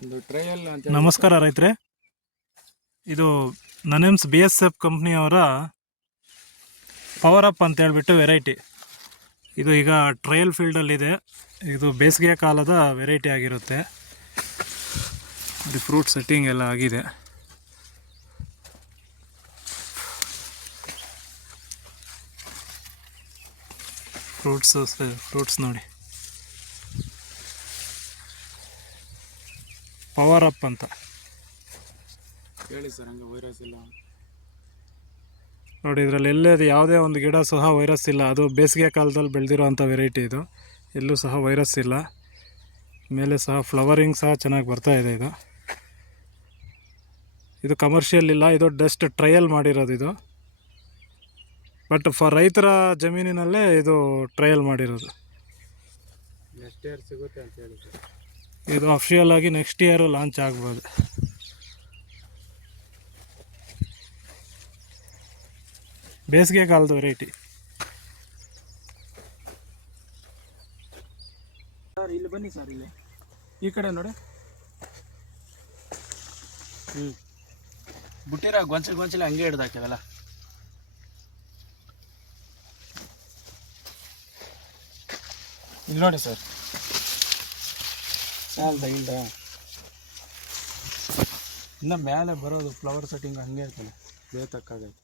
ಒಂದು ಟ್ರಯಲ್ ಅಂತ. ನಮಸ್ಕಾರ ರೈತರೇ, ಇದು ನನೆಮ್ಸ್ BSF ಕಂಪ್ನಿಯವರ ಪವರ್ ಅಪ್ ಅಂತ ಹೇಳ್ಬಿಟ್ಟು ವೆರೈಟಿ. ಇದು ಈಗ ಟ್ರಯಲ್ ಫೀಲ್ಡಲ್ಲಿದೆ. ಇದು ಬೇಸಿಗೆ ಕಾಲದ ವೆರೈಟಿ ಆಗಿರುತ್ತೆ. ಇದು ಫ್ರೂಟ್ ಸೆಟ್ಟಿಂಗ್ ಎಲ್ಲ ಆಗಿದೆ. ಫ್ರೂಟ್ಸ್ ನೋಡಿ, ಪವರ್ ಅಪ್ ಅಂತ ಹೇಳಿ ಸರ್. ಹಂಗೆ ವೈರಸ್ ಇಲ್ಲ ನೋಡಿ. ಇದರಲ್ಲಿ ಎಲ್ಲೇ ಯಾವುದೇ ಒಂದು ಗಿಡ ಸಹ ವೈರಸ್ ಇಲ್ಲ. ಅದು ಬೇಸಿಗೆ ಕಾಲದಲ್ಲಿ ಬೆಳೆದಿರೋವಂಥ ವೆರೈಟಿ. ಇದು ಎಲ್ಲೂ ಸಹ ವೈರಸ್ ಇಲ್ಲ. ಮೇಲೆ ಸಹ ಫ್ಲವರಿಂಗ್ ಸಹ ಚೆನ್ನಾಗಿ ಬರ್ತಾ ಇದೆ. ಇದು ಕಮರ್ಷಿಯಲ್ ಇಲ್ಲ, ಇದು ಜಸ್ಟ್ ಟ್ರಯಲ್ ಮಾಡಿರೋದು ಇದು. ಬಟ್ ಫಾರ್ ರೈತರ ಜಮೀನಿನಲ್ಲೇ ಇದು ಟ್ರಯಲ್ ಮಾಡಿರೋದು. ನೆಕ್ಸ್ಟ್ ಇಯರ್ ಸಿಗುತ್ತೆ ಅಂತ ಹೇಳಿ ಸರ್. ಇದು ಅಫಿಷಿಯಲ್ ಆಗಿ ನೆಕ್ಸ್ಟ್ ಇಯರು ಲಾಂಚ್ ಆಗ್ಬೋದು. ಬೇಸಿಗೆ ಕಾಲದ ವೆರೈಟಿ. ಸರ್ ಇಲ್ಲಿ ಬನ್ನಿ ಸರ್, ಇಲ್ಲಿ ಈ ಕಡೆ ನೋಡಿ. ಬುಟ್ಟಿರ ಗೊಂಚಲು ಹಂಗೆ ಹಿಡ್ದು ಹಾಕಿದಲ್ಲ. ಇಲ್ಲಿ ನೋಡಿ ಸರ್, ಇಲ್ದ ಇನ್ನು ಮೇಲೆ ಬರೋದು ಫ್ಲವರ್ ಸೆಟ್ಟಿಂಗ್ ಹಂಗೆ ಇರ್ತದೆ. ಬೇತಕ್ಕಾಗೈತೆ.